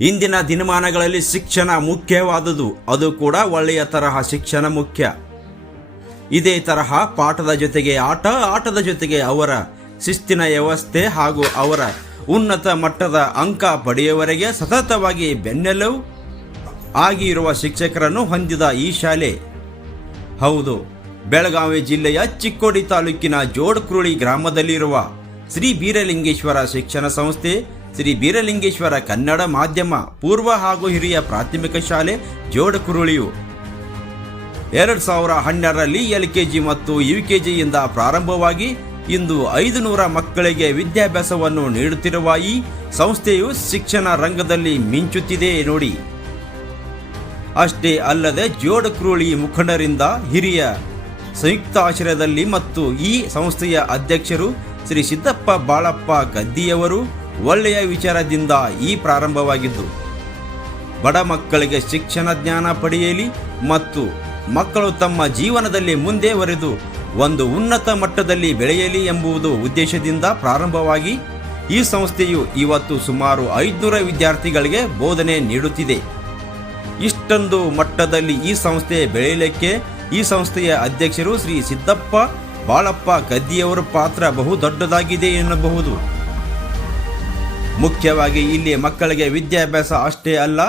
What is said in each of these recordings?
ಇಂದಿನ ದಿನಮಾನಗಳಲ್ಲಿ ಶಿಕ್ಷಣ ಮುಖ್ಯವಾದುದು. ಅದು ಕೂಡ ಒಳ್ಳೆಯ ತರಹ ಶಿಕ್ಷಣ ಮುಖ್ಯ. ಇದೇ ತರಹ ಪಾಠದ ಜೊತೆಗೆ ಆಟ, ಆಟದ ಜೊತೆಗೆ ಅವರ ಶಿಸ್ತಿನ ವ್ಯವಸ್ಥೆ ಹಾಗೂ ಅವರ ಉನ್ನತ ಮಟ್ಟದ ಅಂಕ ಪಡೆಯುವವರೆಗೆ ಸತತವಾಗಿ ಬೆನ್ನೆಲುಬು ಆಗಿರುವ ಶಿಕ್ಷಕರನ್ನು ಹೊಂದಿದ ಈ ಶಾಲೆ. ಹೌದು, ಬೆಳಗಾವಿ ಜಿಲ್ಲೆಯ ಚಿಕ್ಕೋಡಿ ತಾಲೂಕಿನ ಜೋಡ್ಕುರುಳಿ ಗ್ರಾಮದಲ್ಲಿರುವ ಶ್ರೀ ಬೀರಲಿಂಗೇಶ್ವರ ಶಿಕ್ಷಣ ಸಂಸ್ಥೆ ಶ್ರೀ ಬೀರಲಿಂಗೇಶ್ವರ ಕನ್ನಡ ಮಾಧ್ಯಮ, ಪೂರ್ವ ಹಾಗೂ ಹಿರಿಯ ಪ್ರಾಥಮಿಕ ಶಾಲೆ, ಜೋಡಕುರುಳಿಯು. ಎರಡು ಸಾವಿರ ಹನ್ನೆರಡರಲ್ಲಿ ಎಲ್ ಕೆಜಿ ಮತ್ತು ಯು ಕೆಜಿಯಿಂದ ಪ್ರಾರಂಭವಾಗಿ ಇಂದು ಐದು ನೂರ ಮಕ್ಕಳಿಗೆ ವಿದ್ಯಾಭ್ಯಾಸವನ್ನು ನೀಡುತ್ತಿರುವ ಈ ಸಂಸ್ಥೆಯು ಶಿಕ್ಷಣ ರಂಗದಲ್ಲಿ ಮಿಂಚುತ್ತಿದೆ ನೋಡಿ. ಅಷ್ಟೇ ಅಲ್ಲದೆ ಜೋಡಕ್ರೂಳಿ ಮುಖಂಡರಿಂದ ಹಿರಿಯ ಸಂಯುಕ್ತ ಆಶ್ರಯದಲ್ಲಿ ಮತ್ತು ಈ ಸಂಸ್ಥೆಯ ಅಧ್ಯಕ್ಷರು ಶ್ರೀ ಸಿದ್ದಪ್ಪ ಬಾಳಪ್ಪ ಗದ್ದಿಯವರು ಒಳ್ಳೆಯ ವಿಚಾರದಿಂದ ಈ ಪ್ರಾರಂಭವಾಗಿದ್ದು, ಬಡ ಮಕ್ಕಳಿಗೆ ಶಿಕ್ಷಣ ಜ್ಞಾನ ಪಡೆಯಲಿ ಮತ್ತು ಮಕ್ಕಳು ತಮ್ಮ ಜೀವನದಲ್ಲಿ ಮುಂದೆ ವರೆದು ಒಂದು ಉನ್ನತ ಮಟ್ಟದಲ್ಲಿ ಬೆಳೆಯಲಿ ಎಂಬುದು ಉದ್ದೇಶದಿಂದ ಪ್ರಾರಂಭವಾಗಿ ಈ ಸಂಸ್ಥೆಯು ಇವತ್ತು ಸುಮಾರು ಐದುನೂರ ವಿದ್ಯಾರ್ಥಿಗಳಿಗೆ ಬೋಧನೆ ನೀಡುತ್ತಿದೆ. ಇಷ್ಟೊಂದು ಮಟ್ಟದಲ್ಲಿ ಈ ಸಂಸ್ಥೆ ಬೆಳೆಯಲಿಕ್ಕೆ ಈ ಸಂಸ್ಥೆಯ ಅಧ್ಯಕ್ಷರು ಶ್ರೀ ಸಿದ್ದಪ್ಪ ಬಾಳಪ್ಪ ಗದ್ದಿಯವರ ಪಾತ್ರ ಬಹುದೊಡ್ಡದಾಗಿದೆ ಎನ್ನಬಹುದು. ಮುಖ್ಯವಾಗಿ ಇಲ್ಲಿ ಮಕ್ಕಳಿಗೆ ವಿದ್ಯಾಭ್ಯಾಸ ಅಷ್ಟೇ ಅಲ್ಲ,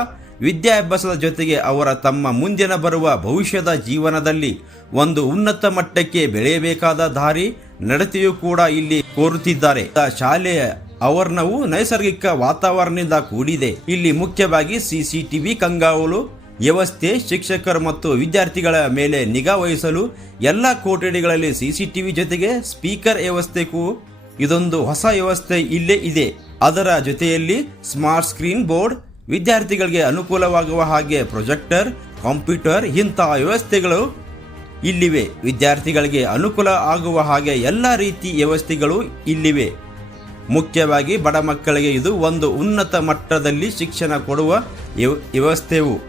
ವಿದ್ಯಾಭ್ಯಾಸದ ಜೊತೆಗೆ ಅವರ ತಮ್ಮ ಮುಂದಿನ ಬರುವ ಭವಿಷ್ಯದ ಜೀವನದಲ್ಲಿ ಒಂದು ಉನ್ನತ ಮಟ್ಟಕ್ಕೆ ಬೆಳೆಯಬೇಕಾದ ದಾರಿ ನಡತೆಯೂ ಕೂಡ ಇಲ್ಲಿ ಕೋರುತ್ತಿದ್ದಾರೆ. ಶಾಲೆಯ ಆವರಣವು ನೈಸರ್ಗಿಕ ವಾತಾವರಣದಿಂದ ಕೂಡಿದೆ. ಇಲ್ಲಿ ಮುಖ್ಯವಾಗಿ ಸಿಸಿಟಿವಿ ಕಂಗಾವಲು ವ್ಯವಸ್ಥೆ, ಶಿಕ್ಷಕರು ಮತ್ತು ವಿದ್ಯಾರ್ಥಿಗಳ ಮೇಲೆ ನಿಗಾ ವಹಿಸಲು ಎಲ್ಲ ಕೊಠಡಿಗಳಲ್ಲಿ ಸಿಸಿಟಿವಿ ಜೊತೆಗೆ ಸ್ಪೀಕರ್ ವ್ಯವಸ್ಥೆಗೂ ಇದೊಂದು ಹೊಸ ವ್ಯವಸ್ಥೆ ಇಲ್ಲೇ ಇದೆ. ಅದರ ಜೊತೆಯಲ್ಲಿ ಸ್ಮಾರ್ಟ್ ಸ್ಕ್ರೀನ್ ಬೋರ್ಡ್, ವಿದ್ಯಾರ್ಥಿಗಳಿಗೆ ಅನುಕೂಲವಾಗುವ ಹಾಗೆ ಪ್ರೊಜೆಕ್ಟರ್, ಕಂಪ್ಯೂಟರ್ ಇಂತಹ ವ್ಯವಸ್ಥೆಗಳು ಇಲ್ಲಿವೆ. ವಿದ್ಯಾರ್ಥಿಗಳಿಗೆ ಅನುಕೂಲ ಆಗುವ ಹಾಗೆ ಎಲ್ಲ ರೀತಿ ವ್ಯವಸ್ಥೆಗಳು ಇಲ್ಲಿವೆ. ಮುಖ್ಯವಾಗಿ ಬಡ ಮಕ್ಕಳಿಗೆ ಇದು ಒಂದು ಉನ್ನತ ಮಟ್ಟದಲ್ಲಿ ಶಿಕ್ಷಣ ಕೊಡುವ ವ್ಯವ- ವ್ಯವಸ್ಥೆಯು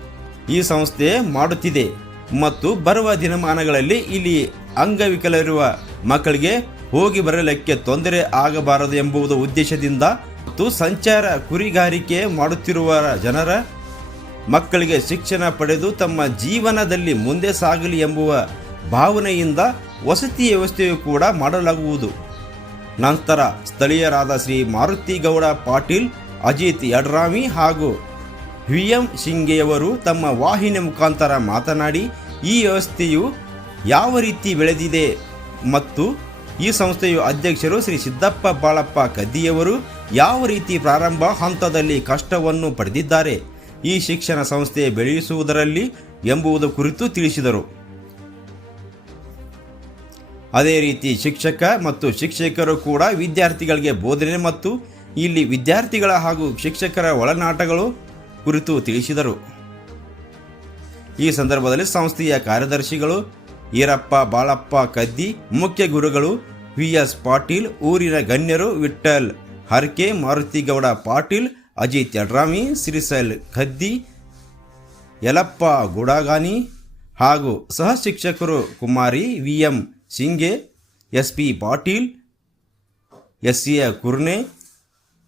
ಈ ಸಂಸ್ಥೆ ಮಾಡುತ್ತಿದೆ. ಮತ್ತು ಬರುವ ದಿನಮಾನಗಳಲ್ಲಿ ಇಲ್ಲಿ ಅಂಗವಿಕಲರಿರುವ ಮಕ್ಕಳಿಗೆ ಹೋಗಿ ಬರಲಿಕ್ಕೆ ತೊಂದರೆ ಆಗಬಾರದು ಎಂಬುದು ಉದ್ದೇಶದಿಂದ ಮತ್ತು ಸಂಚಾರ ಕುರಿಗಾರಿಕೆ ಮಾಡುತ್ತಿರುವ ಜನರ ಮಕ್ಕಳಿಗೆ ಶಿಕ್ಷಣ ಪಡೆದು ತಮ್ಮ ಜೀವನದಲ್ಲಿ ಮುಂದೆ ಸಾಗಲಿ ಎಂಬುವ ಭಾವನೆಯಿಂದ ವಸತಿ ವ್ಯವಸ್ಥೆಯು ಕೂಡ ಮಾಡಲಾಗುವುದು. ನಂತರ ಸ್ಥಳೀಯರಾದ ಶ್ರೀ ಮಾರುತಿ ಗೌಡ ಪಾಟೀಲ್, ಅಜಿತ್ ಯಡ್ರಾಮಿ ಹಾಗೂ ವಿ ಎಂ ಶಿಂಗೆಯವರು ತಮ್ಮ ವಾಹಿನಿ ಮುಖಾಂತರ ಮಾತನಾಡಿ, ಈ ವ್ಯವಸ್ಥೆಯು ಯಾವ ರೀತಿ ಬೆಳೆದಿದೆ ಮತ್ತು ಈ ಸಂಸ್ಥೆಯ ಅಧ್ಯಕ್ಷರು ಶ್ರೀ ಸಿದ್ದಪ್ಪ ಬಾಳಪ್ಪ ಕದ್ದಿಯವರು ಯಾವ ರೀತಿ ಪ್ರಾರಂಭ ಹಂತದಲ್ಲಿ ಕಷ್ಟವನ್ನು ಪಡೆದಿದ್ದಾರೆ? ಈ ಶಿಕ್ಷಣ ಸಂಸ್ಥೆ ಬೆಳೆಯಿಸುವುದರಲ್ಲಿ ಎಂಬುದು ಕುರಿತು ತಿಳಿಸಿದರು. ಅದೇ ರೀತಿ ಶಿಕ್ಷಕ ಮತ್ತು ಶಿಕ್ಷಕರು ಕೂಡ ವಿದ್ಯಾರ್ಥಿಗಳಿಗೆ ಬೋಧನೆ ಮತ್ತು ಇಲ್ಲಿ ವಿದ್ಯಾರ್ಥಿಗಳ ಹಾಗೂ ಶಿಕ್ಷಕರ ಒಳನಾಟಗಳು ಕುರಿತು ತಿಳಿಸಿದರು. ಈ ಸಂದರ್ಭದಲ್ಲಿ ಸಂಸ್ಥೆಯ ಕಾರ್ಯದರ್ಶಿಗಳು ಈರಪ್ಪ, ಬಾಳಪ್ಪ, ಕದ್ದಿ, ಮುಖ್ಯ ಗುರುಗಳು ವಿ ಎಸ್ ಪಾಟೀಲ್, ಊರಿನ ಗಣ್ಯರು ವಿಠ್ಠಲ್ ಹರ್ಕೆ ಮಾರುತಿಗೌಡ ಪಾಟೀಲ್ ಅಜಿತ್ ಯಡ್ರಾಮಿ ಸಿರಿಸಲ್ ಖದ್ದಿ ಯಲಪ್ಪ ಗುಡಾಗಾನಿ ಹಾಗೂ ಸಹ ಶಿಕ್ಷಕರು ಕುಮಾರಿ V M Singe S P Patil S A Kurne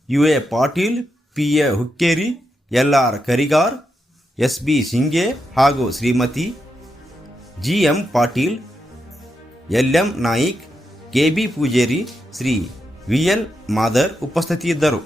U A Patil P A Hukkeri L R Karigar S B Singe ಹಾಗೂ Shrimati G M Patil L M Naik, K B Pujeri, Shri V L Madar ಉಪಸ್ಥಿತಿಯಿದ್ದರು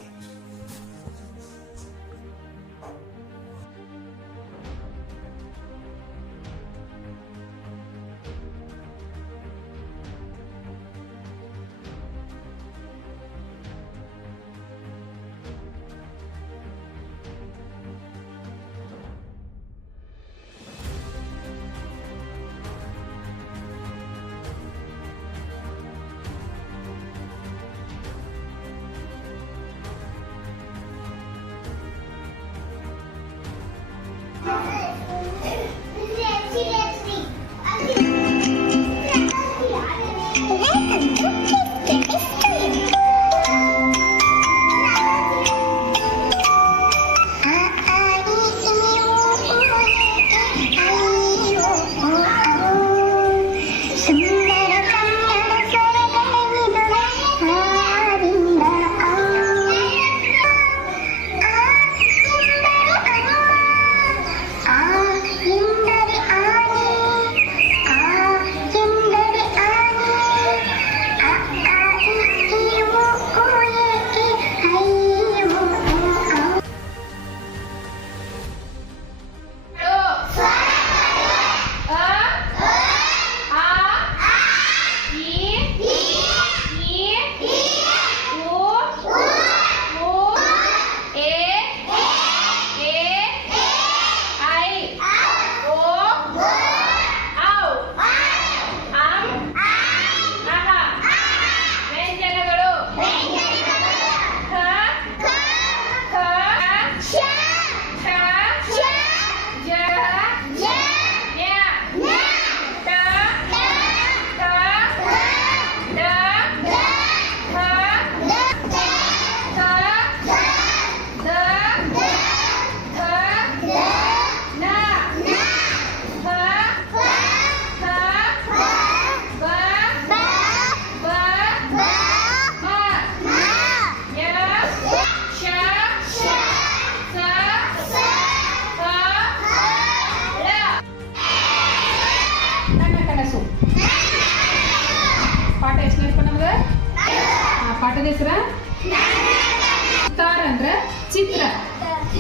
ಅಂದ್ರ ಚಿತ್ರ.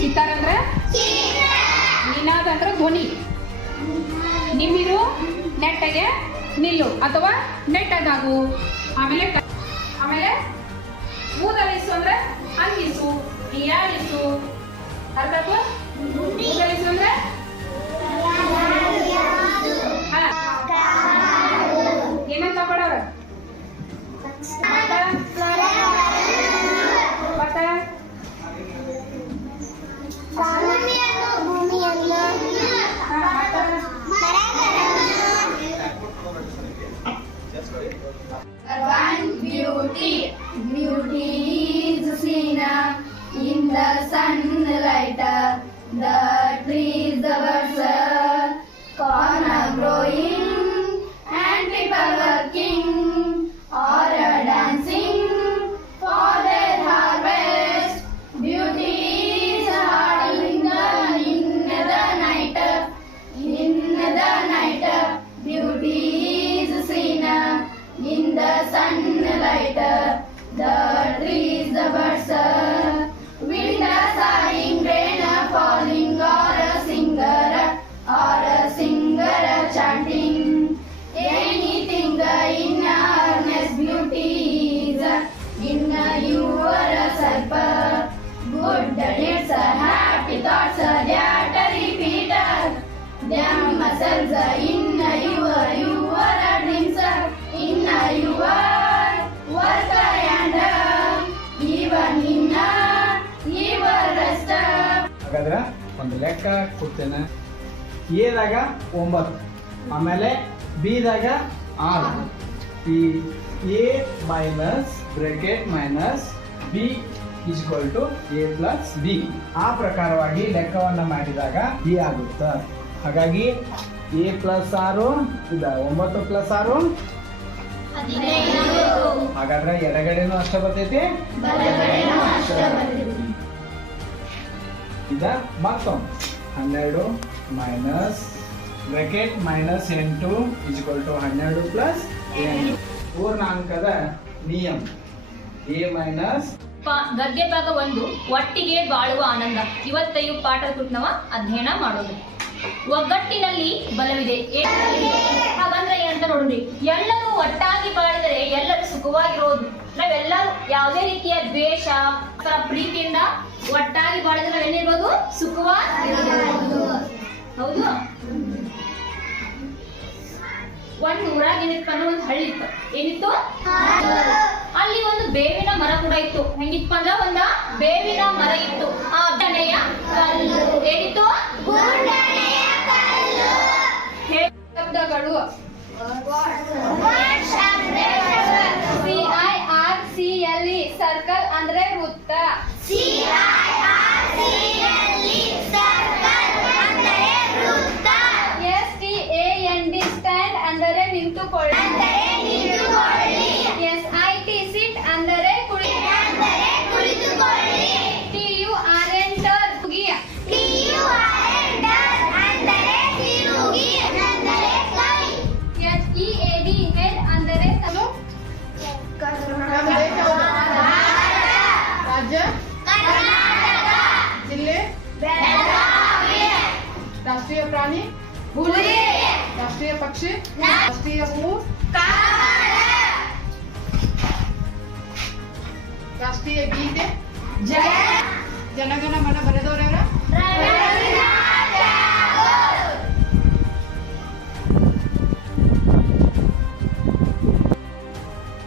ಚಿತ್ತಾರ ಅಂದ್ರೆ? ನಿನಾದ ಅಂದ್ರೆ ಧ್ವನಿ. ನಿಮ್ಮಿರು ನೆಟ್ಟಗೆ ನಿಲ್ಲು ಅಥವಾ ನೆಟ್ಟದಾಗು ಆಮೇಲೆ ಆಮೇಲೆ ಊದಲಿಸು ಅಂದ್ರೆ ಅಂಗಿಸು ಯಾರಿಸು ಅರ್ಥ? ಊದಲಿಸು ಅಂದ್ರೆ? One beauty, beauty is seen in the sunlight. The ಲೆಕ್ಕ ಕೊಡ್ತೇನೆ. ಎದಾಗ ಒಂಬತ್ತು ಆಮೇಲೆ ಬಿದಾಗ ಆರು. ಈ A minus bracket minus B equal to A plus B ಆ ಪ್ರಕಾರವಾಗಿ ಲೆಕ್ಕವನ್ನು ಮಾಡಿದಾಗ ಬಿ ಆಗುತ್ತೆ. ಹಾಗಾಗಿ ಎ ಪ್ಲಸ್ ಆರು ಇದ ಒಂಬತ್ತು ಪ್ಲಸ್ ಆರು? ಹಾಗಾದ್ರೆ ಎಡಗಡೆನೂ ಅಷ್ಟೇ ಬರ್ತೈತಿ. ಇದ ಮತ್ತೊಂದು ಹನ್ನೆರಡು ಮೈನಸ್ ಬ್ರ್ಯಾಕೆಟ್ ಮೈನಸ್ ಎಂಟು ಇಜ್ಕೊಲ್ ಟು ಹನ್ನೆರಡು ಪ್ಲಸ್ ಎಂಟು. ಪೂರ್ಣಾಂಕದ ನಿಯಮ. ಎ ಮೈನಸ್ ಗದ್ಯ ಭಾಗ ಒಂದು, ಒಟ್ಟಿಗೆ ಬಾಳುವ ಆನಂದ. ಇವತ್ತೈದು ಪಾಠ ಕುರಿತು ನಾವು ಅಧ್ಯಯನ ಮಾಡೋದು. ಒಗ್ಗಟ್ಟಿನಲ್ಲಿ ಬಲವಿದೆ. ನೋಡ್ರಿ. ಎಲ್ಲರೂ ಒಟ್ಟಾಗಿ ಬಾಳಿದರೆ ಎಲ್ಲರೂ ಸುಖವಾಗಿರೋದು. ನಾವೆಲ್ಲರೂ ಯಾವುದೇ ರೀತಿಯ ದ್ವೇಷ ಅಥವಾ ಪ್ರೀತಿಯಿಂದ ಒಟ್ಟಾಗಿ ಬಾಳಿದ್ರೆ ಏನಿರ್ಬೋದು ಸುಖವಾಗಿರೋದು. ಹೌದು? ಒಂದು ಊರಾಗ ಏನಿತ್ತು ಅಂದ್ರೆ ಒಂದು ಹಳ್ಳಿ ಇತ್ತು. ಏನಿತ್ತು? ಅಲ್ಲಿ ಒಂದು ಬೇವಿನ ಮರ ಕೂಡ ಇತ್ತು. ಹೆಂಗಿತ್ತು ಅಂದ್ರ ಒಂದ ಬೇವಿನ ಮರ ಇತ್ತು. ಆ ದನೆಯ ಕಲ್ಲು. ಏನಿತ್ತು? ಶಬ್ದಗಳು. C I R C L E circle ಅಂದ್ರೆ ವೃತ್ತ. ರಾಷ್ಟ್ರೀಯ ಗೀತೆ. ಜನಗಣ ಮನ ಬರೆದವರ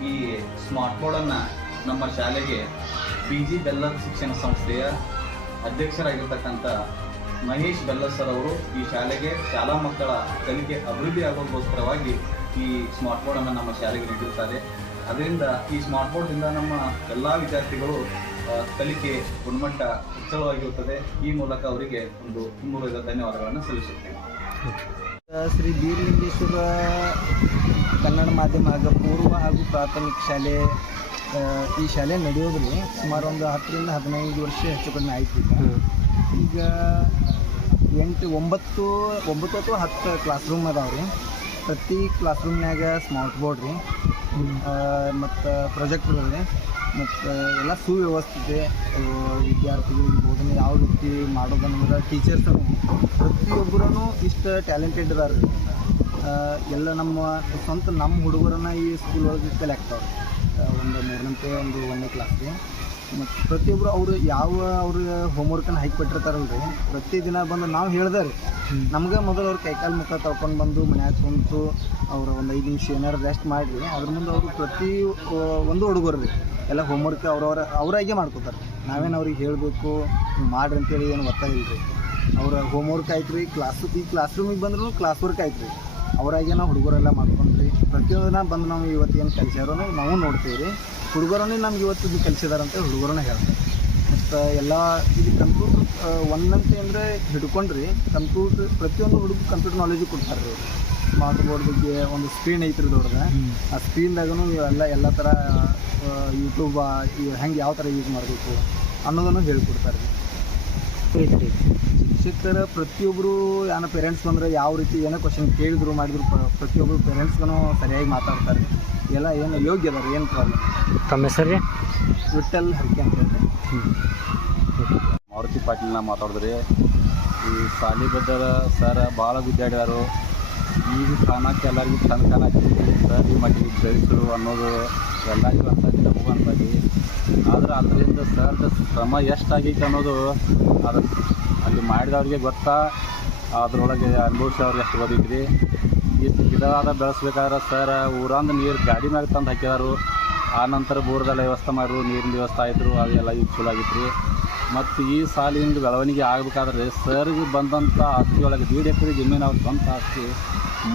ಈ ಸ್ಮಾರ್ಟ್ ಬೋರ್ಡ್ ಅನ್ನ ನಮ್ಮ ಶಾಲೆಗೆ ಪಿ ಜಿ ಬೆಲ್ಲದ್ ಶಿಕ್ಷಣ ಸಂಸ್ಥೆಯ ಅಧ್ಯಕ್ಷರಾಗಿರ್ತಕ್ಕಂಥ ಮಹೇಶ್ ಬೆಲ್ಲಸರ್ ಸರ್ ಅವರು ಈ ಶಾಲೆಗೆ ಶಾಲಾ ಮಕ್ಕಳ ಕಲಿಕೆ ಅಭಿವೃದ್ಧಿ ಆಗೋದಕ್ಕೋಸ್ಕರವಾಗಿ ಈ ಸ್ಮಾರ್ಟ್ ಬೋರ್ಡನ್ನು ನಮ್ಮ ಶಾಲೆಗೆ ನೀಡಿರುತ್ತಾರೆ. ಅದರಿಂದ ಈ ಸ್ಮಾರ್ಟ್ ಬೋರ್ಡ್ನಿಂದ ನಮ್ಮ ಎಲ್ಲ ವಿದ್ಯಾರ್ಥಿಗಳು ಕಲಿಕೆ ಗುಣಮಟ್ಟ ಹೆಚ್ಚಳವಾಗಿರುತ್ತದೆ ಈ ಮೂಲಕ ಅವರಿಗೆ ಒಂದು ಮೂಲಕ ಧನ್ಯವಾದಗಳನ್ನು ಸಲ್ಲಿಸುತ್ತೇನೆ. ಶ್ರೀ ಬೀರಲಿಂಗೇಶ್ವರ ಕನ್ನಡ ಮಾಧ್ಯಮ ಹಾಗೂ ಪೂರ್ವ ಹಾಗೂ ಪ್ರಾಥಮಿಕ ಶಾಲೆ ಈ ಶಾಲೆ ನಡೆಯೋದ್ರಿ ಸುಮಾರು ಒಂದು ಹತ್ತರಿಂದ ಹದಿನೈದು ವರ್ಷ ಹೆಚ್ಚು ಕಡಿಮೆ ಆಯಿತು ಈಗ. ಈಗ ಎಂಟು ಒಂಬತ್ತು ಒಂಬತ್ತು ಅಥವಾ ಹತ್ತು ಕ್ಲಾಸ್ ರೂಮ್ ಅದಾವೆ ರೀ ಪ್ರತಿ ಕ್ಲಾಸ್ ರೂಮ್ನಾಗ ಸ್ಮಾರ್ಟ್ ಬೋರ್ಡ್ ರೀ. ಮತ್ತು ಪ್ರೊಜೆಕ್ಟ್ಗಳಿದೆ ಮತ್ತು ಎಲ್ಲ ಸುವ್ಯವಸ್ಥಿತೆ ವಿದ್ಯಾರ್ಥಿಗಳಿಗೆ ಬೋಧನೆ ಯಾವ ರೀತಿ ಮಾಡೋದನ್ನೋದ್ರ ಟೀಚರ್ಸ್ ಪ್ರತಿಯೊಬ್ಬರೂ ಇಷ್ಟು ಟ್ಯಾಲೆಂಟೆಡ್ ಇದಾರೆ ಎಲ್ಲ ನಮ್ಮ ಸ್ವಂತ ನಮ್ಮ ಹುಡುಗರನ್ನ ಈ ಸ್ಕೂಲ್ ಒಳಗೆ ಕಲಿಯಾಕ್ತಾವ್ರೆ ಒಂದು ಮೂರನೇ, ಒಂದು ಒಂದನೇ ಕ್ಲಾಸ್ಗೆ ಮತ್ತು ಪ್ರತಿಯೊಬ್ಬರು ಅವರು ಯಾವ ಅವ್ರ ಹೋಮ್ವರ್ಕನ್ನು ಹಾಕಿಕೊಟ್ಟಿರ್ತಾರಲ್ಲ ರೀ ಪ್ರತಿದಿನ ಬಂದು ನಾವು ಹೇಳ್ದೆ ರೀ. ನಮ್ಗೆ ಮೊದಲು ಅವ್ರು ಕೈಕಾಲು ಮುಖ ತೊಳ್ಕೊಂಡು ಬಂದು ಮನ್ಯಾಗ ಕುಂತು ಅವ್ರು ಒಂದು ಐದು ನಿಮಿಷ ಏನಾರು ರೆಸ್ಟ್ ಮಾಡಿರಿ, ಅದ್ರ ಮುಂದೆ ಅವರು ಪ್ರತಿ ಒಂದು ಹುಡುಗರು ರೀ. ಎಲ್ಲ ಹೋಮ್ವರ್ಕ್ ಅವ್ರವ್ರ ಅವರಾಗೆ ಮಾಡ್ಕೋತಾರೆ. ನಾವೇನು ಅವ್ರಿಗೆ ಹೇಳಬೇಕು ಮಾಡ್ರಿ ಅಂತೇಳಿ ಏನು ಒತ್ತಾಯ ಇಲ್ಲ ರೀ ಅವ್ರ ಹೋಮ್ವರ್ಕ್ ಆಯ್ತು ರೀ ಕ್ಲಾಸ್ ಈ ಕ್ಲಾಸ್ ರೂಮಿಗೆ ಬಂದ್ರು ಕ್ಲಾಸ್ ವರ್ಕ್ ಆಯ್ತು ರೀ. ಅವರಾಗೆ ನಾವು ಹುಡುಗರೆಲ್ಲ ಮಾಡ್ಕೊಂಡ್ರಿ. ಪ್ರತಿಯೊಂದನ್ನ ಬಂದು ನಾವು ಇವತ್ತು ಏನು ಕಲಿಸ್ಯಾರೋ ನಾವು ನೋಡ್ತೀವಿ ರೀ. ಹುಡುಗರನ್ನೇ ನಮ್ಗೆ ಇವತ್ತು ಇದು ಕಲಿಸಿದಾರಂತ ಹುಡುಗರನ್ನ ಹೇಳ್ತಾರೆ. ಮತ್ತು ಎಲ್ಲ ಇದು ಕಂಪ್ಯೂಟ್ರ್ ಒಂದಂತೆ ಅಂದರೆ ಹಿಡ್ಕೊಂಡ್ರಿ ಕಂಪ್ಯೂಟ್ರ್ ಪ್ರತಿಯೊಂದು ಹುಡುಗ ಕಂಪ್ಯೂಟರ್ ನಾಲೆಜು ಕೊಡ್ತಾರೆ ರೀ ಸ್ಮಾರ್ಟ್ ಬೋರ್ಡ್ ಬಗ್ಗೆ ಒಂದು ಸ್ಕ್ರೀನ್ ಐತ್ರಿ ದೊಡ್ಡದ ಆ ಸ್ಕ್ರೀನ್ದಾಗೂ ಎಲ್ಲ ಎಲ್ಲ ಥರ ಯೂಟ್ಯೂಬ್ ಹೆಂಗೆ ಯಾವ ಥರ ಯೂಸ್ ಮಾಡಬೇಕು ಅನ್ನೋದನ್ನು ಹೇಳ್ಕೊಡ್ತಾರೆ ರೀ ಶಿಕ್ಷಕರ ಪ್ರತಿಯೊಬ್ಬರು ಏನೋ ಪೇರೆಂಟ್ಸ್ ಬಂದರೆ ಯಾವ ರೀತಿ ಏನೋ ಕ್ವಶನ್ ಕೇಳಿದ್ರು ಮಾಡಿದ್ರು ಪ್ರ- ಪ್ರತಿಯೊಬ್ಬರು ಪೇರೆಂಟ್ಸ್ಗೂ ಸರಿಯಾಗಿ ಮಾತಾಡ್ತಾರೆ ಎಲ್ಲ ಏನು ಯೋಗ್ಯ ಅದಾರೆ ಏನು ಪ್ರಾಬ್ಲಮ್ ತಮ್ಮ ಹೆಸರು ರೀ? ವಿಠಲ್ ಹರಕೆ ಅಂತ ಹೇಳಿ ಮಾರುತಿ ಪಾಟೀಲ್ನ ಮಾತಾಡಿದ್ರಿ. ಈ ಸಾಲಿ ಬದ್ದರ ಸರ್ ಭಾಳ ಗುದ್ದಾಡ್ಯಾರು ಈಗ ಕಾಣಕ್ಕೆ ಎಲ್ಲರಿಗೂ ಚಂದ ಕಾಣಕ್ಕೆ ಸರ್ ಈ ಮಟ್ಟಿಗೆ ಬೆಳೆಸರು ಅನ್ನೋದು ಎಲ್ಲರಿಗೂ ಅಂತ ನಮಗೂ ಅಂತೈತಿ ಆದ್ರೆ ಅದರಿಂದ ಸರ್ದ ಶ್ರಮ ಎಷ್ಟಾಗೈತೆ ಅನ್ನೋದು ಅದು ಅಲ್ಲಿ ಮಾಡಿದವ್ರಿಗೆ ಗೊತ್ತಾ? ಅದ್ರೊಳಗೆ ಅನುಭವಿಸಿದವ್ರಿಗೆ ಎಷ್ಟು ಗೊತ್ತೈತ್ರಿ. ಈ ಅದ ಬೆಳೆಸ್ಬೇಕಾದ್ರೆ ಸರ್ ಊರಂದು ನೀರು ಗಾಡಿ ಮ್ಯಾಗ ತಂದು ಹಾಕಿದಾರು. ಆ ನಂತರ ಬೋರ್ದೆಲ್ಲ ವ್ಯವಸ್ಥೆ ಮಾಡಿದ್ರು ನೀರಿನ ವ್ಯವಸ್ಥೆ ಆಯಿತು ಅದೆಲ್ಲ ಚಲೋ ಆಗಿತ್ತು ರೀ ಮತ್ತು ಈ ಸಾಲಿನ ಬೆಳವಣಿಗೆ ಆಗಬೇಕಾದ್ರೆ ಸರ್ಗೆ ಬಂದಂಥ ಆಸ್ತಿ ಒಳಗೆ ದೀಡ್ ಎಕರೆ ಜಮೀನು ಅವ್ರು ಸ್ವಂತ ಆಸ್ತಿ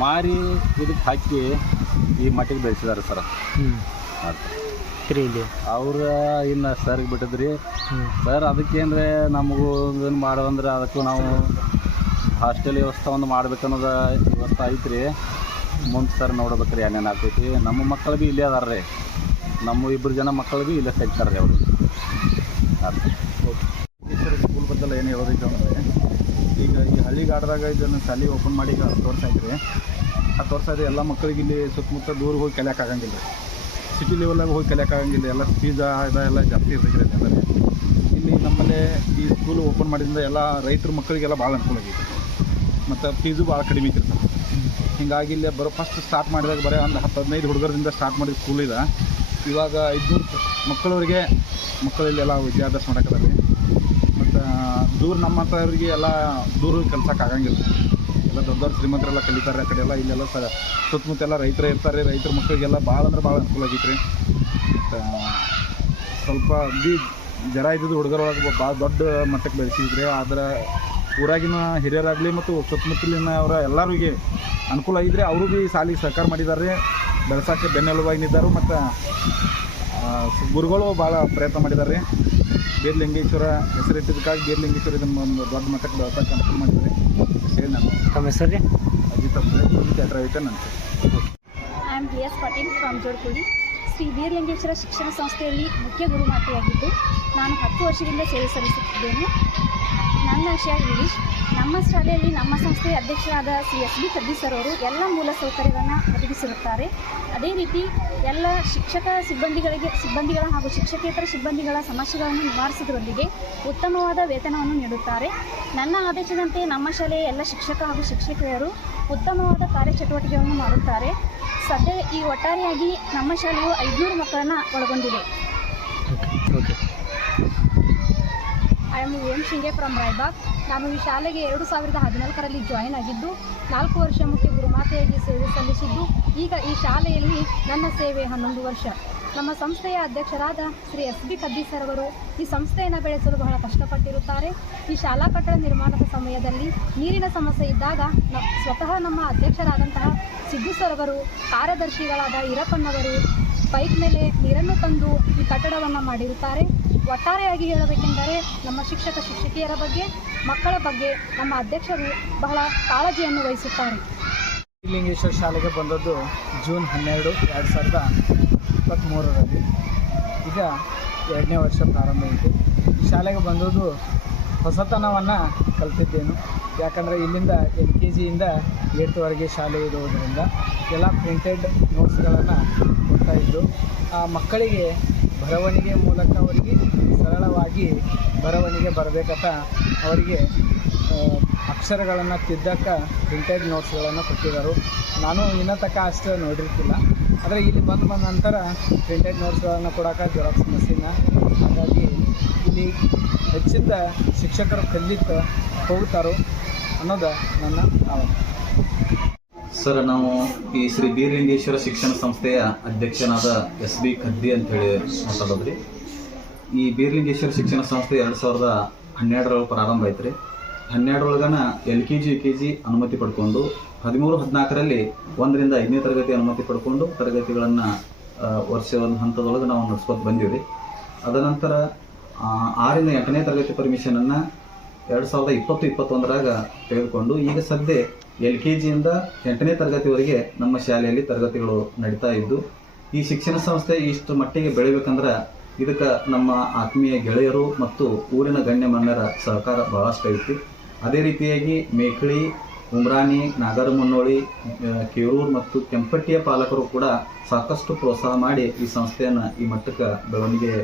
ಮಾರಿ ಇದಕ್ಕೆ ಹಾಕಿ ಈ ಮಟ್ಟಿಗೆ ಬೆಳೆಸಿದ್ದಾರೆ ಸರ್. ಅವ್ರ ಇನ್ನು ಸರ್ಗೆ ಬಿಟ್ಟಿದ್ರಿ. ಸರ್ ಅದಕ್ಕೆ ಅಂದರೆ ನಮಗೂ ಏನು ಮಾಡೋದಂದ್ರೆ ಅದಕ್ಕೂ ನಾವು ಹಾಸ್ಟೆಲ್ ವ್ಯವಸ್ಥೆ ಒಂದು ಮಾಡ್ಬೇಕನ್ನೋದು ವ್ಯವಸ್ಥೆ ರೀ ಮುಂದೆ ಸರ್ ನೋಡ್ಬೇಕು ರೀ ಏನೇನು ಆಗ್ತೈತಿ. ನಮ್ಮ ಮಕ್ಕಳು ಭೀ ಇಲ್ಲೇ ಅದಾರ ರೀ ನಮ್ಮ ಇಬ್ಬರು ಜನ ಮಕ್ಕಳು ಭೀ ಇಲ್ಲೇ ಕಲಿತಾರೆ ರೀ ಅವರು ಸ್ಕೂಲ್ ಬದಲು ಏನು ಹೇಳೋದೈತೆ ಅಂದರೆ, ಈಗ ಈ ಹಳ್ಳಿಗಾಡ್ದಾಗ ಇದನ್ನು ಶಾಲೆ ಓಪನ್ ಮಾಡಿ ಈಗ ಹತ್ತು ವರ್ಷ ರೀ ಹತ್ತು ವರ್ಷ ಆದರೆ ಎಲ್ಲ ಮಕ್ಕಳಿಗೆ ಇಲ್ಲಿ ಸುತ್ತಮುತ್ತ ದೂರ ಹೋಗಿ ಕಲಿಯೋಕ್ಕಾಗಂಗಿಲ್ಲ ಸಿಟಿ ಲೆವೆಲಾಗ ಹೋಗಿ ಕಲಿಯೋಕ್ಕಾಗಂಗಿಲ್ಲ ಎಲ್ಲ ಫೀಸ್ ಇದೆಲ್ಲ ಜಾಸ್ತಿ ಇರ್ತೈತೆ ರೀ ಇಲ್ಲಿ ನಮ್ಮಲ್ಲೇ ಈ ಸ್ಕೂಲ್ ಓಪನ್ ಮಾಡಿದ್ರಿಂದ ಎಲ್ಲ ರೈತರ ಮಕ್ಕಳಿಗೆಲ್ಲ ಭಾಳ ಅನುಕೂಲ ಆಗೈತೆ. ಮತ್ತು ಫೀಸು ಭಾಳ ಕಡಿಮೆ ಇರ್ತದೆ ಹಿಂಗಾಗಿ ಇಲ್ಲಿ ಬರೋ ಫಸ್ಟ್ ಸ್ಟಾರ್ಟ್ ಮಾಡಿದಾಗ ಬರೀ ಒಂದು ಹತ್ತು ಹದಿನೈದು ಹುಡುಗರಿಂದ ಸ್ಟಾರ್ಟ್ ಮಾಡಿದ ಸ್ಕೂಲ್ ಇದೆ. ಇವಾಗ ಐದುನೂರು ಮಕ್ಕಳವರಿಗೆ ಮಕ್ಕಳಲ್ಲೆಲ್ಲ ವಿದ್ಯಾಭ್ಯಾಸ ಮಾಡೋಕ್ಕದ್ರಿ ಮತ್ತು ದೂರ ನಮ್ಮಂಥವ್ರಿಗೆ ಎಲ್ಲ ದೂರ ಕೆಲ್ಸಕ್ಕೆ ಆಗಂಗಿಲ್ಲ. ಎಲ್ಲ ದೊಡ್ಡ ದೊಡ್ಡ ಶ್ರೀಮಂತರೆಲ್ಲ ಕಲಿತಾರೆ, ಆ ಕಡೆ ಎಲ್ಲ, ಇಲ್ಲೆಲ್ಲ ಸ ಸುತ್ತಮುತ್ತೆಲ್ಲ ರೈತರೇ ಇರ್ತಾರೆ. ರೈತರ ಮಕ್ಕಳಿಗೆಲ್ಲ ಭಾಳ ಅಂದ್ರೆ ಭಾಳ ಅನುಕೂಲ ಆಗೈತೆ ರೀ. ಮತ್ತು, ಸ್ವಲ್ಪ ಬಿ ಜರ ಇದ್ದಿದ್ದು ಹುಡುಗರೊಳಗೆ ಭಾಳ ದೊಡ್ಡ ಮಟ್ಟಕ್ಕೆ ಬೆಳೆಸಿದ್ರಿ. ಆದ್ರೆ ಊರಾಗಿನ ಹಿರಿಯರಾಗಲಿ ಮತ್ತು ಸುತ್ತಮುತ್ತಲಿನ ಅವರ ಎಲ್ಲರಿಗೆ ಅನುಕೂಲ ಆಗಿದ್ರೆ ಅವರು ಭೀ ಸಾಲಿಗೆ ಸಹಕಾರ ಮಾಡಿದ್ದಾರೆ ಬೆಳೆಸೋಕ್ಕೆ ಬೆನ್ನೆಲುಬಾಗಿ ನಿಂತಾರು ಮತ್ತು ಗುರುಗಳು ಭಾಳ ಪ್ರಯತ್ನ ಮಾಡಿದ್ದಾರೆ ಬೀರ್ಲಿಂಗೇಶ್ವರ ಹೆಸರಿಟ್ಟಿದ್ದಕ್ಕಾಗಿ ಬೀರ್ಲಿಂಗೇಶ್ವರ ಇದನ್ನು ಒಂದು ದೊಡ್ಡ ಮಟ್ಟಕ್ಕೆ ಬೆಳೆಸೋಕ್ಕೆ ಅನುಕೂಲ ಮಾಡಿದ್ದಾರೆ ಹೇಳಿ ನಾನು ತಮ್ಮ ಹೆಸರು ಅಜಿತ್ ಅಂತ ಐತೆ ನನ್ನ I am B S Patil from Jodkuli Shri Veerlingeshwar ಶಿಕ್ಷಣ ಸಂಸ್ಥೆಯಲ್ಲಿ ಮುಖ್ಯ ಗುರುಮಾತೆಯಾಗಿದ್ದು, ನಾನು ಹತ್ತು ವರ್ಷದಿಂದ ಸೇವೆ ಸಲ್ಲಿಸುತ್ತಿದ್ದೇನೆ. ನನ್ನ ವಿಷಯ ಗಿರೀಶ್ ನಮ್ಮ ಶಾಲೆಯಲ್ಲಿ ನಮ್ಮ ಸಂಸ್ಥೆಯ ಅಧ್ಯಕ್ಷರಾದ ಸಿ ಎಸ್ ಬಿ ಕದ್ದಿ ಅವರು ಎಲ್ಲ ಮೂಲ ಸೌಕರ್ಯಗಳನ್ನು ಒದಗಿಸಿರುತ್ತಾರೆ. ಅದೇ ರೀತಿ ಎಲ್ಲ ಶಿಕ್ಷಕ ಸಿಬ್ಬಂದಿಗಳಿಗೆ, ಸಿಬ್ಬಂದಿಗಳ ಹಾಗೂ ಶಿಕ್ಷಕೇತರ ಸಿಬ್ಬಂದಿಗಳ ಸಮಸ್ಯೆಗಳನ್ನು ನಿವಾರಿಸುವುದರೊಂದಿಗೆ ಉತ್ತಮವಾದ ವೇತನವನ್ನು ನೀಡುತ್ತಾರೆ. ನನ್ನ ಆದೇಶದಂತೆ ನಮ್ಮ ಶಾಲೆಯ ಎಲ್ಲ ಶಿಕ್ಷಕ ಹಾಗೂ ಶಿಕ್ಷಕಿಯರು ಉತ್ತಮವಾದ ಕಾರ್ಯಚಟುವಟಿಕೆಗಳನ್ನು ಮಾಡುತ್ತಾರೆ. ಸದ್ಯ ಈ ಒಟ್ಟಾರೆಯಾಗಿ ನಮ್ಮ ಶಾಲೆಯು ಐದುನೂರು ಮಕ್ಕಳನ್ನು ಒಳಗೊಂಡಿದೆ. I am M Shinge from Raybag ನಾನು ಈ ಶಾಲೆಗೆ ಎರಡು ಸಾವಿರದ ಹದಿನಾಲ್ಕರಲ್ಲಿ ಜಾಯಿನ್ ಆಗಿದ್ದು ನಾಲ್ಕು ವರ್ಷ ಮುಖ್ಯ ಗುರುಮಾತೆಯಾಗಿ ಸೇವೆ ಸಲ್ಲಿಸಿದ್ದು ಈಗ ಈ ಶಾಲೆಯಲ್ಲಿ ನನ್ನ ಸೇವೆ ಹನ್ನೊಂದು ವರ್ಷ. ನಮ್ಮ ಸಂಸ್ಥೆಯ ಅಧ್ಯಕ್ಷರಾದ Shri S B Kaddi sir ಅವರು ಈ ಸಂಸ್ಥೆಯನ್ನು ಬೆಳೆಸಲು ಬಹಳ ಕಷ್ಟಪಟ್ಟಿರುತ್ತಾರೆ. ಈ ಶಾಲಾ ಕಟ್ಟಡ ನಿರ್ಮಾಣದ ಸಮಯದಲ್ಲಿ ನೀರಿನ ಸಮಸ್ಯೆ ಇದ್ದಾಗ ಸ್ವತಃ ನಮ್ಮ ಅಧ್ಯಕ್ಷರಾದಂತಹ ಸಿದ್ದು ಸರ್ ಅವರು, ಕಾರ್ಯದರ್ಶಿಗಳಾದ ಈರಪ್ಪನವರು ಪೈಪ್ ಮೇಲೆ ನೀರನ್ನು ತಂದು ಈ ಕಟ್ಟಡವನ್ನು ಮಾಡಿರುತ್ತಾರೆ. ಒಟ್ಟಾರೆಯಾಗಿ ಹೇಳಬೇಕೆಂದರೆ ನಮ್ಮ ಶಿಕ್ಷಕ ಶಿಕ್ಷಕಿಯರ ಬಗ್ಗೆ, ಮಕ್ಕಳ ಬಗ್ಗೆ ನಮ್ಮ ಅಧ್ಯಕ್ಷರು ಬಹಳ ಕಾಳಜಿಯನ್ನು ವಹಿಸುತ್ತಾರೆ. ಲಿಂಗೇಶ್ವರ ಶಾಲೆಗೆ ಬಂದದ್ದು ಜೂನ್ ಹನ್ನೆರಡು, ಎರಡು ಸಾವಿರದ ಇಪ್ಪತ್ತ್ಮೂರರಲ್ಲಿ ಈಗ ಎರಡನೇ ವರ್ಷ ಪ್ರಾರಂಭ ಆಯಿತು. ಶಾಲೆಗೆ ಬಂದದ್ದು ಹೊಸತನವನ್ನು ಕಲ್ತಿದ್ದೇನು. ಯಾಕಂದರೆ ಇಲ್ಲಿಂದ ಎಲ್ ಕೆ ಜಿಯಿಂದ ಏಟ್ವರೆಗೆ ಶಾಲೆ ಇರುವುದರಿಂದ ಎಲ್ಲ ಪ್ರಿಂಟೆಡ್ ನೋಟ್ಸ್ ನೋಟ್ಸ್ಗಳನ್ನು ಕೊಡ್ತಾ ಇದ್ದು, ಆ ಮಕ್ಕಳಿಗೆ ಬರವಣಿಗೆ ಮೂಲಕ ಅವರಿಗೆ ಸರಳವಾಗಿ ಬರವಣಿಗೆ ಬರಬೇಕಂತ ಅವರಿಗೆ ಅಕ್ಷರಗಳನ್ನು ತಿದ್ದಕ್ಕೆ ಪ್ರಿಂಟೆಡ್ ನೋಟ್ಸ್ಗಳನ್ನು ಕೊಟ್ಟಿದ್ದರು. ನಾನು ಇನ್ನೂ ತನಕ ಅಷ್ಟು ನೋಡಿರ್ತಿಲ್ಲ. ಆದರೆ ಇಲ್ಲಿ ಬಂದು ಬಂದ ನಂತರ ಪ್ರಿಂಟೆಡ್ ನೋಟ್ಸ್ಗಳನ್ನು ಕೊಡೋಕೆ ಜೆರಾಕ್ಸ್ ಮಷೀನ ಹಾಗಾಗಿ ಇಲ್ಲಿ ಹೆಚ್ಚಿಂದ ಶಿಕ್ಷಕರು ಕಲಿತು ಹೋಗ್ತಾರೋ ಅನ್ನೋದು ನನ್ನ ಭಾವನೆ. ಸರ್, ನಾವು ಈ ಶ್ರೀ ಬೀರಲಿಂಗೇಶ್ವರ ಶಿಕ್ಷಣ ಸಂಸ್ಥೆಯ ಅಧ್ಯಕ್ಷನಾದ ಎಸ್ ಬಿ ಖದ್ದಿ ಅಂತೇಳಿ ಮಾತಾಡೋದ್ರಿ. ಈ ಬೀರಲಿಂಗೇಶ್ವರ ಶಿಕ್ಷಣ ಸಂಸ್ಥೆ ಎರಡು ಸಾವಿರದ ಹನ್ನೆರಡರಲ್ಲಿ ಪ್ರಾರಂಭ ಆಯ್ತು ರೀ ಹನ್ನೆರಡರೊಳಗನ L K G U K G ಅನುಮತಿ ಪಡ್ಕೊಂಡು ಹದಿಮೂರು ಹದಿನಾಲ್ಕರಲ್ಲಿ ಒಂದರಿಂದ ಐದನೇ ತರಗತಿ ಅನುಮತಿ ಪಡ್ಕೊಂಡು ತರಗತಿಗಳನ್ನು ವರ್ಷ ಒಂದು ಹಂತದೊಳಗೆ ನಾವು ನಡೆಸ್ಕೊತ ಬಂದೀವಿ ಅದ ಅದನಂತರ ಆ, ಆರಿಂದ ಎಂಟನೇ ತರಗತಿ ಪರ್ಮಿಷನನ್ನು ಎರಡು ಸಾವಿರದ ಇಪ್ಪತ್ತು ಇಪ್ಪತ್ತೊಂದರಾಗ ತೆಗೆದುಕೊಂಡು ಈಗ ಸದ್ಯ ಎಲ್ ಕೆ ಜಿಯಿಂದ ಎಂಟನೇ ತರಗತಿವರೆಗೆ ನಮ್ಮ ಶಾಲೆಯಲ್ಲಿ ತರಗತಿಗಳು ನಡೀತಾ ಇದ್ದು ಈ ಶಿಕ್ಷಣ ಸಂಸ್ಥೆ ಇಷ್ಟು ಮಟ್ಟಿಗೆ ಬೆಳಿಬೇಕಂದ್ರೆ ಇದಕ್ಕೆ ನಮ್ಮ ಆತ್ಮೀಯ ಗೆಳೆಯರು ಮತ್ತು ಊರಿನ ಗಣ್ಯಮಾನ್ಯರ ಸಹಕಾರ ಬಹಳಷ್ಟು ಐತಿ. ಅದೇ ರೀತಿಯಾಗಿ ಮೇಕಳಿ, ಉಮ್ರಾನಿ, ನಾಗರಮುನ್ನೋಳಿ ಮುನ್ನೋಳಿ ಕೇರೂರು ಮತ್ತು ಕೆಂಪಟ್ಟಿಯ ಪಾಲಕರು ಕೂಡ ಸಾಕಷ್ಟು ಪ್ರೋತ್ಸಾಹ ಮಾಡಿ ಈ ಸಂಸ್ಥೆಯನ್ನು ಈ ಮಟ್ಟಕ್ಕೆ ಬೆಳವಣಿಗೆ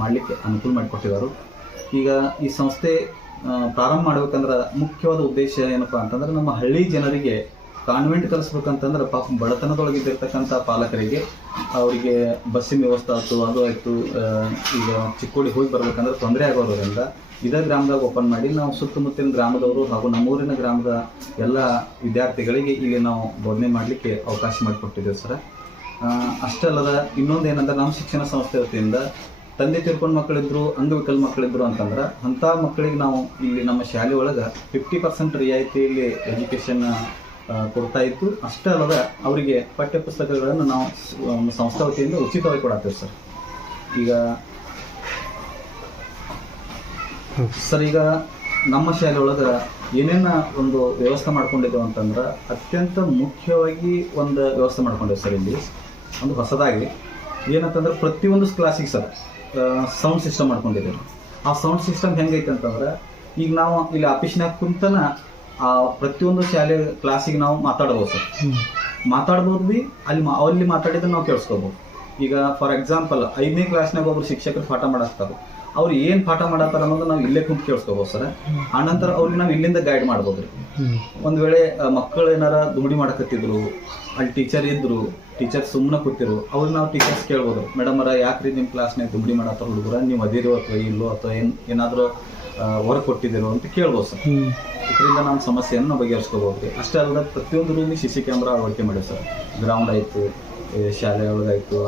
ಮಾಡಲಿಕ್ಕೆ ಅನುಕೂಲ ಮಾಡಿಕೊಟ್ಟಿದ್ದಾರೆ. ಈಗ ಈ ಸಂಸ್ಥೆ ಪ್ರಾರಂಭ ಮಾಡ್ಬೇಕಂದ್ರೆ ಮುಖ್ಯವಾದ ಉದ್ದೇಶ ಏನಪ್ಪಾ ಅಂತಂದ್ರೆ ನಮ್ಮ ಹಳ್ಳಿ ಜನರಿಗೆ ಕಾನ್ವೆಂಟ್ ಕಲಿಸ್ಬೇಕಂತಂದ್ರೆ ಪಾಪ ಬಡತನದೊಳಗಿದ್ದಿರ್ತಕ್ಕಂಥ ಪಾಲಕರಿಗೆ ಅವರಿಗೆ ಬಸ್ಸಿನ ವ್ಯವಸ್ಥೆ ಆಯ್ತು, ಅದು ಆಯಿತು ಈಗ ಚಿಕ್ಕೋಡಿ ಹೋಗಿ ಬರ್ಬೇಕಂದ್ರೆ ತೊಂದರೆ ಆಗೋದ್ರಿಂದ ಇದೇ ಗ್ರಾಮದಾಗ ಓಪನ್ ಮಾಡಿ ನಾವು ಸುತ್ತಮುತ್ತಲಿನ ಗ್ರಾಮದವರು ಹಾಗೂ ನಮ್ಮೂರಿನ ಗ್ರಾಮದ ಎಲ್ಲ ವಿದ್ಯಾರ್ಥಿಗಳಿಗೆ ಇಲ್ಲಿ ನಾವು ಬೋಧನೆ ಮಾಡಲಿಕ್ಕೆ ಅವಕಾಶ ಮಾಡಿಕೊಟ್ಟಿದ್ದೇವೆ ಸರ್. ಆ, ಅಷ್ಟೇ ಅಲ್ಲದ ಇನ್ನೊಂದು ಏನಂದ್ರೆ ನಮ್ಮ ಶಿಕ್ಷಣ ಸಂಸ್ಥೆ ವತಿಯಿಂದ ತಂದೆ ತಿರ್ಕೊಂಡು ಮಕ್ಕಳಿದ್ರು ಅಂಗವಿಕಲ ಮಕ್ಕಳಿದ್ರು ಅಂತಂದ್ರೆ ಅಂಥ ಮಕ್ಕಳಿಗೆ ನಾವು ಇಲ್ಲಿ ನಮ್ಮ ಶಾಲೆ ಒಳಗೆ ಫಿಫ್ಟಿ ಪರ್ಸೆಂಟ್ ರಿಯಾಯಿತಿಯಲ್ಲಿ ಎಜುಕೇಷನ್ ಕೊಡ್ತಾ ಇತ್ತು ಅಷ್ಟೇ ಅಲ್ಲದ ಅವರಿಗೆ ಪಠ್ಯ ಪುಸ್ತಕಗಳನ್ನು ನಾವು ಸಂಸ್ಥೆ ವತಿಯಿಂದ ಉಚಿತವಾಗಿ ಕೊಡತ್ತೇವೆ ಸರ್. ಈಗ ಸರ್ ಈಗ ನಮ್ಮ ಶಾಲೆ ಒಳಗೆ ಏನೇನ ಒಂದು ವ್ಯವಸ್ಥೆ ಮಾಡ್ಕೊಂಡಿದ್ದೇವೆ ಅಂತಂದ್ರೆ ಅತ್ಯಂತ ಮುಖ್ಯವಾಗಿ ಒಂದು ವ್ಯವಸ್ಥೆ ಮಾಡ್ಕೊಂಡೇವೆ ಸರ್ ಇಲ್ಲಿ. ಒಂದು ಹೊಸದಾಗಿ. ಏನಂತಂದ್ರೆ ಪ್ರತಿಯೊಂದು ಕ್ಲಾಸಿಗೆ ಸರ್ ಸೌಂಡ್ ಸಿಸ್ಟಮ್ ಮಾಡ್ಕೊಂಡಿದ್ದೇವೆ. ಆ ಸೌಂಡ್ ಸಿಸ್ಟಮ್ ಹೆಂಗೈತೆ ಅಂತಂದ್ರೆ ಈಗ ನಾವು ಇಲ್ಲಿ ಆಫೀಸ್ನಾಗ ಕುಂತನ ಆ ಪ್ರತಿಯೊಂದು ಶಾಲೆ ಕ್ಲಾಸಿಗೆ ನಾವು ಮಾತಾಡ್ಬೋದು ಸರ್. ಮಾತಾಡ್ಬೋದು ಬಿ ಅಲ್ಲಿ ಅಲ್ಲಿ ಮಾತಾಡಿದ್ರೆ ನಾವು ಕೇಳಿಸ್ಕೋಬೋದು. ಈಗ ಫಾರ್ ಎಕ್ಸಾಂಪಲ್ ಐದನೇ ಕ್ಲಾಸ್ನಾಗ ಒಬ್ರು ಶಿಕ್ಷಕರು ಪಾಠ ಮಾಡಾಕ್ತಾರೆ. ಅವ್ರು ಏನ್ ಪಾಠ ಮಾಡತ್ತಾರ ಅನ್ನೋದು ನಾವು ಇಲ್ಲೇ ಕುಂತು ಕೇಳಿಸ್ಕೋಬಹುದು ಸರ್. ಆನಂತರ ಅವ್ರಿಗೆ ನಾವು ಇಲ್ಲಿಂದ ಗೈಡ್ ಮಾಡ್ಬೋದು ರೀ. ಒಂದು ವೇಳೆ ಮಕ್ಕಳು ಏನಾರ ದುಡಿ ಮಾಡಕತ್ತಿದ್ರು ಅಲ್ಲಿ ಟೀಚರ್ ಇದ್ರು ಟೀಚರ್ ಸುಮ್ಮನೆ ಕೂತಿರು ಅವ್ರು ನಾವು ಟೀಚರ್ಸ್ ಕೇಳ್ಬೋದು ಮೇಡಮ್ ಅವರ ಯಾಕ್ರಿ ನಿಮ್ಮ ಕ್ಲಾಸ್ನಾಗ ದುಡಿ ಮಾಡತ್ತಾರ ಹುಡುಗರ? ನೀವು ಅದಿರೋ ಅಥವಾ ಇಲ್ಲೋ ಅಥವಾ ಏನ್ ಏನಾದರೂ ಹೊರ ಕೊಟ್ಟಿದ್ದೀರೋ ಅಂತ ಕೇಳ್ಬೋದು ಸರ್. ಇದರಿಂದ ನಮ್ಮ ಸಮಸ್ಯೆಯನ್ನು ನಾವು ಬಗೆಹರಿಸ್ಕೋಬೋದು ರೀ. ಅಷ್ಟೇ ಅಲ್ಲದೆ ಪ್ರತಿಯೊಂದು ರೂಮಿಗೆ ಸಿ ಸಿ ಕ್ಯಾಮ್ರಾ ಅಳವಡಿಕೆ ಮಾಡಿವಿ ಸರ್. ಗ್ರೌಂಡ್ ಆಯಿತು ಶಾಲೆ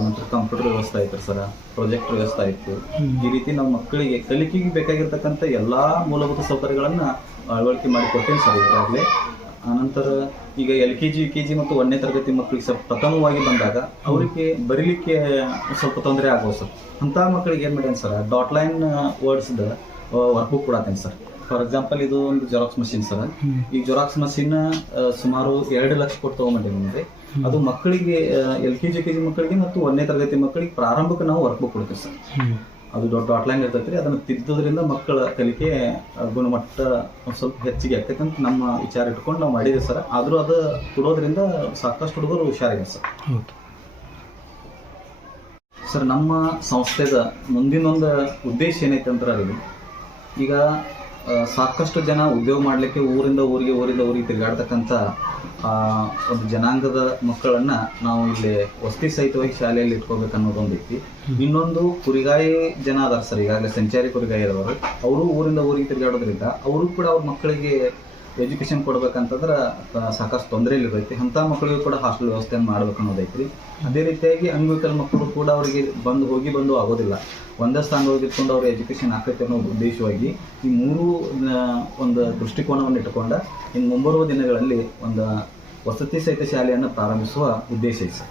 ಆನಂತರ ಕಂಪ್ಯೂಟರ್ ವ್ಯವಸ್ಥೆ ಆಯ್ತು ಸರ್ ಪ್ರೊಜೆಕ್ಟ್ ವ್ಯವಸ್ಥೆ ಆಯ್ತು. ಈ ರೀತಿ ನಮ್ಮ ಮಕ್ಕಳಿಗೆ ಕಲಿಕೆಗೆ ಬೇಕಾಗಿರ್ತಕ್ಕಂಥ ಎಲ್ಲಾ ಮೂಲಭೂತ ಸೌಕರ್ಯಗಳನ್ನ ಅಳವಡಿಕೆ ಮಾಡಿ ಕೊಟ್ಟೇನೆ ಸರ್ ಈಗಾಗಲೇ. ಆನಂತರ ಈಗ L K G U K G ಮತ್ತು ಒಂದನೇ ತರಗತಿ ಮಕ್ಕಳಿಗೆ ಸ್ವಲ್ಪ ಪ್ರಥಮವಾಗಿ ಬಂದಾಗ ಅವರಿಗೆ ಬರೀಲಿಕ್ಕೆ ಸ್ವಲ್ಪ ತೊಂದರೆ ಆಗ್ಬೋದು ಸರ್. ಅಂಥ ಮಕ್ಕಳಿಗೆ ಏನು ಮಾಡ್ಯಾನ ಸರ್ ಡಾಟ್ ಲೈನ್ ವರ್ಡ್ಸ್ದ ವರ್ಕ್ ಬುಕ್ ಕೊಡತ್ತೇನೆ ಸರ್. ಫಾರ್ ಎಕ್ಸಾಂಪಲ್ ಇದು ಒಂದು ಜೆರಾಕ್ಸ್ ಮಷಿನ್ ಸರ್. ಈ ಜೆರಾಕ್ಸ್ ಮಷಿನ್ ಸುಮಾರು ಎರಡು ಲಕ್ಷ ಕೊಟ್ಟು ತಗೊಂಡಿದ್ದೀನಿ ನಿಮಗೆ. ಅದು ಮಕ್ಕಳಿಗೆ L K G K G ಮಕ್ಕಳಿಗೆ ಮತ್ತು ಒಂದನೇ ತರಗತಿ ಮಕ್ಕಳಿಗೆ ಪ್ರಾರಂಭಕ್ಕೆ ನಾವು ವರ್ಕ್ ಬುಕ್ ಕೊಡ್ತೀವಿ ಸರ್. ಅದು ದೊಡ್ಡ ಡಾಟ್ ಲೈನ್ ಇರ್ತೈತೆ ರೀ ಅದನ್ನು ತಿದ್ದೋದ್ರಿಂದ ಮಕ್ಕಳ ಕಲಿಕೆ ಗುಣಮಟ್ಟ ಒಂದು ಸ್ವಲ್ಪ ಹೆಚ್ಚಿಗೆ ಆಗ್ತೈತೆ ಅಂತ ನಮ್ಮ ವಿಚಾರ ಇಟ್ಕೊಂಡು ನಾವು ಮಾಡಿದ್ದೀವಿ ಸರ್. ಆದರೂ ಅದು ಕೊಡೋದ್ರಿಂದ ಸಾಕಷ್ಟು ಹುಡುಗರು ಹುಷಾರಾಗಿದೆ ಸರ್. ಸರ್ ನಮ್ಮ ಸಂಸ್ಥೆದ ಮುಂದಿನೊಂದು ಉದ್ದೇಶ ಏನೈತೆ ಅಂದ್ರೆ ಅದು ಈಗ ಸಾಕಷ್ಟು ಜನ ಉದ್ಯೋಗ ಮಾಡಲಿಕ್ಕೆ ಊರಿಂದ ಊರಿಗೆ ಊರಿಂದ ಊರಿಗೆ ತಿರುಗಾಡ್ತಕ್ಕಂಥ ಒಂದು ಜನಾಂಗದ ಮಕ್ಕಳನ್ನು ನಾವು ಇಲ್ಲಿ ವಸತಿ ಸಹಿತವಾಗಿ ಶಾಲೆಯಲ್ಲಿ ಇಟ್ಕೋಬೇಕು ಅನ್ನೋದೊಂದು ಐತಿ. ಇನ್ನೊಂದು ಕುರಿಗಾಯಿ ಜನ ಅದಾರ ಸರ್ ಈಗಾಗಲೇ ಸಂಚಾರಿ ಕುರಿಗಾಯಿ ಅದಾರ ಅವರು ಊರಿಂದ ಊರಿಗೆ ತಿರುಗಾಡೋದ್ರಿಂದ ಅವರು ಕೂಡ ಅವ್ರ ಮಕ್ಕಳಿಗೆ ಎಜುಕೇಶನ್ ಕೊಡ್ಬೇಕಂತಂದ್ರೆ ಸಾಕಷ್ಟು ತೊಂದರೆ ಇರ್ತೈತಿ ಅಂಥ ಮಕ್ಕಳಿಗೂ ಕೂಡ ಹಾಸ್ಟೆಲ್ ವ್ಯವಸ್ಥೆಯನ್ನು ಮಾಡ್ಬೇಕು ಅನ್ನೋದೈತ್ರಿ. ಅದೇ ರೀತಿಯಾಗಿ ಅಂಗವಿಕಲ ಮಕ್ಕಳು ಕೂಡ ಅವರಿಗೆ ಬಂದು ಹೋಗಿ ಬಂದು ಆಗೋದಿಲ್ಲ. ಒಂದೇ ಸ್ಥಾನದೊಳಗೆ ಇಟ್ಕೊಂಡು ಅವ್ರ ಎಜುಕೇಶನ್ ಆಗ್ತೈತೆ ಅನ್ನೋ ಉದ್ದೇಶವಾಗಿ ಈ ಮೂರು ಒಂದು ದೃಷ್ಟಿಕೋನವನ್ನು ಇಟ್ಟುಕೊಂಡ ಇನ್ನು ಮುಂಬರುವ ದಿನಗಳಲ್ಲಿ ಒಂದು ವಸತಿ ಸಹಿತ ಶಾಲೆಯನ್ನು ಪ್ರಾರಂಭಿಸುವ ಉದ್ದೇಶ ಇದೆ